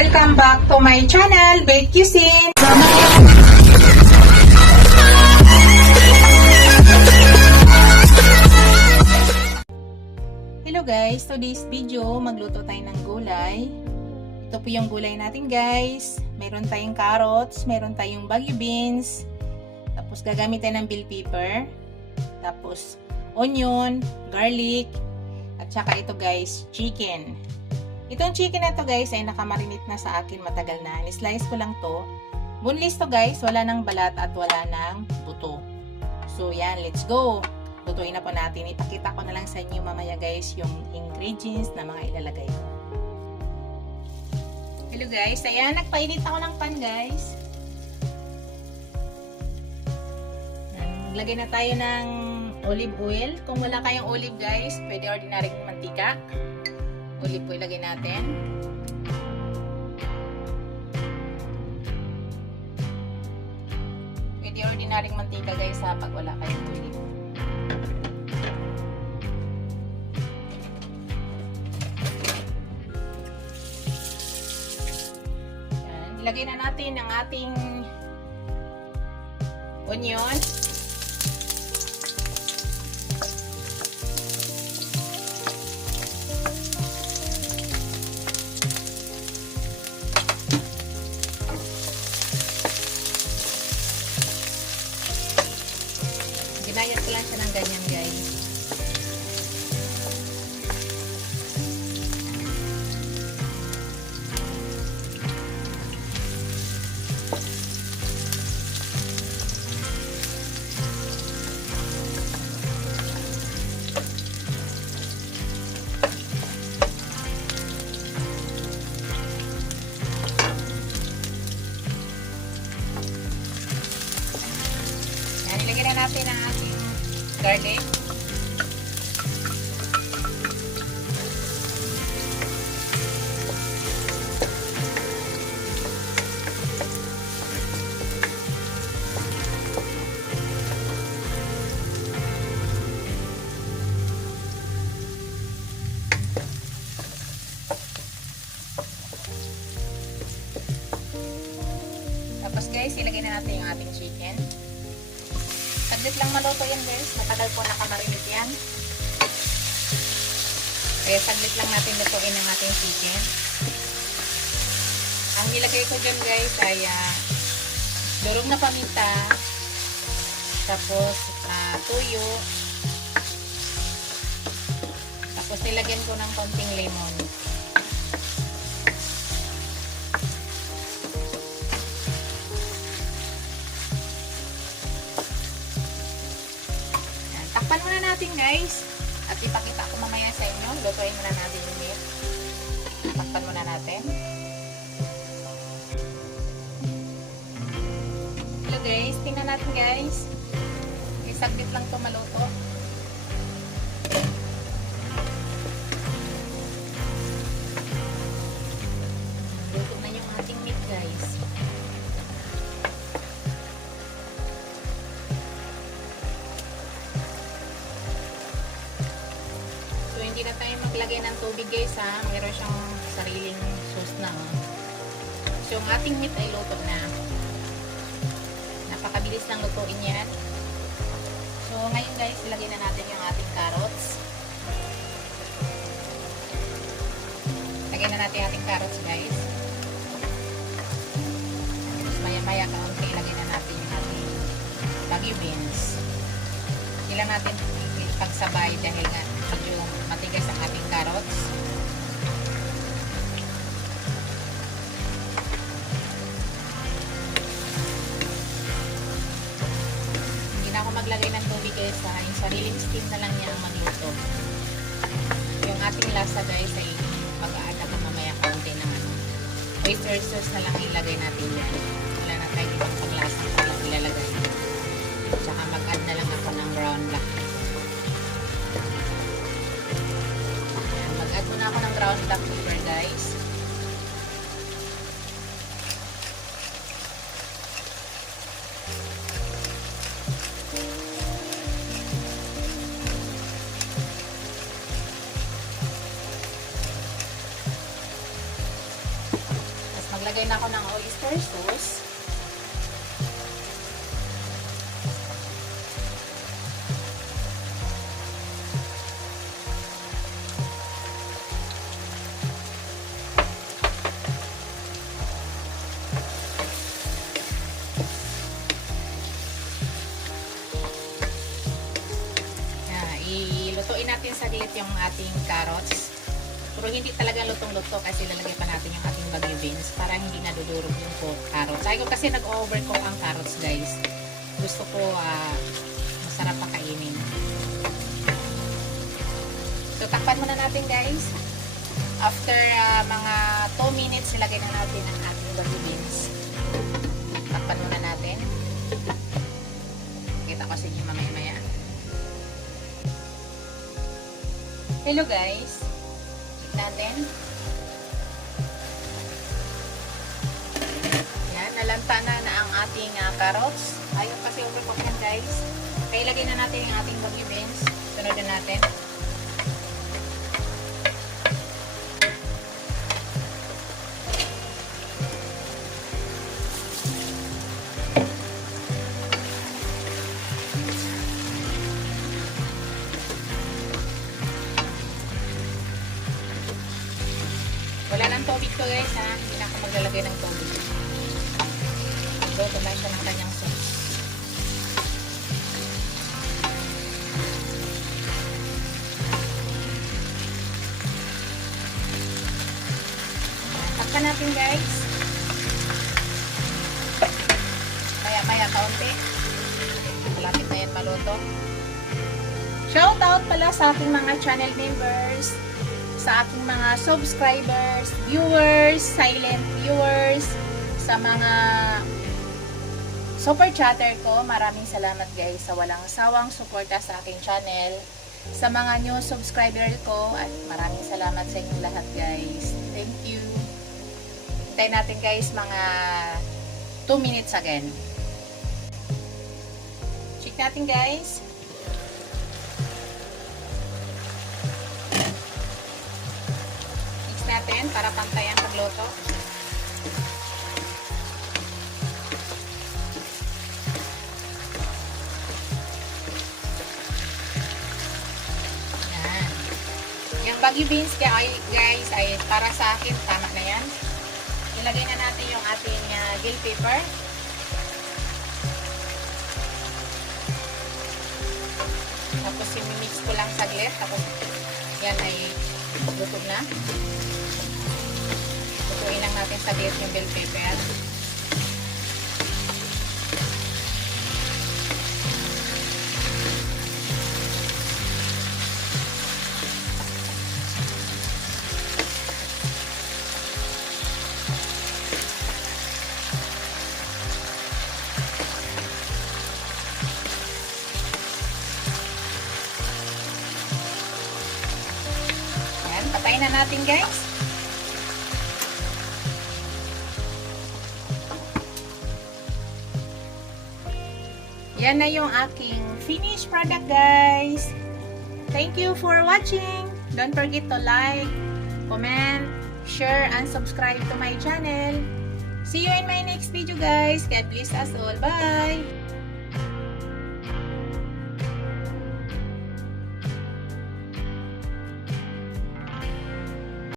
Welcome back to my channel, Bake Cuisine. Hello guys, today's video, magluto tayo ng gulay. Ito po yung gulay natin guys. Meron tayong carrots, meron tayong bagu beans, tapos gagamit tayo ng bell pepper, tapos onion, garlic, at saka ito guys, chicken. Itong chicken na to guys ay nakamarinate na sa akin matagal na. Ni-slice ko lang to. Boneless to guys, wala nang balat at wala nang buto. So yan, let's go. Lutuin na po natin. Ipakita ko na lang sa inyo mamaya guys yung ingredients na mga ilalagay ko. Hello guys, ayan, nagpainit ako ng pan guys. Maglagay na tayo ng olive oil. Kung wala kayong olive guys, pwede ordinary mantika. Olive oil ilagay natin. Pwede ordinaryong mantika guys ha, pag wala kayong olive. Yan. Ilagay na natin ang ating onion. Ginayat ko lang siya ng ganyan guys. Yan, ilagay na natin ang ating garlic. Tapos guys, ilagay na natin yung ating chicken. Saglit lang maluto yan guys. Matagal po nakamarinate yan. Kaya saglit lang natin lutuin ang ating chicken. Ang nilagay ko dyan guys ay durog na paminta. Tapos tuyo. Tapos nilagyan ko ng konting lemon. Takpan muna natin guys. At ipakita ko mamaya sa inyo. Lutuin muna natin yung meat. Takpan muna natin. Hello guys. Tingnan natin guys. Isaglit lang ito maluto. Luto na yung ating meat guys. Hindi na tayo maglagay ng tubig guys ha. Mayroon siyang sariling sauce na. So yung ating meat ay luto na. Napakabilis lang lutuin yan. So ngayon guys, ilagay na natin yung ating carrots. Lagay na natin yung ating carrots guys. Tapos maya maya kaunti ilagay na natin yung ating bagu beans. Hindi lang natin pagsabay dahil nga medyo matigas ang ating carrots. Hindi na ako maglagay ng tubig guys ha. Yung sariling steam na lang niya ang magluto. Yung ating lasa guys ay mag-a-add ako mamaya kaunti ng oyster sauce na lang ilagay natin yan. Wala na tayo itong panglasang palang ilalagay. Tsaka mag-add na lang ako ng brown black. Mag-add muna ako ng ground black pepper guys. Maglagay na ako ng oyster sauce. Lutuin natin saglit yung ating carrots. Pero hindi talaga lutong-luto kasi lalagay pa natin yung ating bagyo beans para hindi nadudurog yung carrots. Sabi ko kasi nag-overcook ang carrots, guys. Gusto ko masarap pakainin. So, takpan muna natin, guys. After mga 2 minutes, ilagay na natin ang ating bagyo beans. Takpan muna natin. Kita ko sa inyo mamaya-maya. Hello guys, check natin. Yan, nalanta na ang ating carrots. Ayaw kasi overcook yan, guys. Kaya ilagay na natin yung ating bagyo beans. Sunod na natin. Wala ng tubig to, guys, ha. Hindi na ako maglalagay ng tubig. So, tumay siya ng kanyang sauce. Takpan natin, guys. Maya-maya kaunti. Malapit na yan maluto. Shout out pala sa aking mga channel members, sa aking mga subscribers, viewers, silent viewers, sa mga super chatter ko. Maraming salamat, guys, sa walang sawang suporta sa aking channel. Sa mga new subscriber ko, at maraming salamat sa inyong lahat, guys. Thank you. Hintayin natin, guys, mga 2 minutes again. Check natin, guys. Natin para pantay ang pagluto. Yan. Yung bagyo beans, guys, ay para sa akin, tama na yan. Ilagay na natin yung ating bell pepper. Tapos i-mix ko lang saglit. Tapos yan ay luto na. Lutuin lang natin saglit yung bell pepper. Yan, patayin na natin, guys. Yan na yung aking finished product, guys. Thank you for watching. Don't forget to like, comment, share, and subscribe to my channel. See you in my next video, guys. God bless us all. Bye!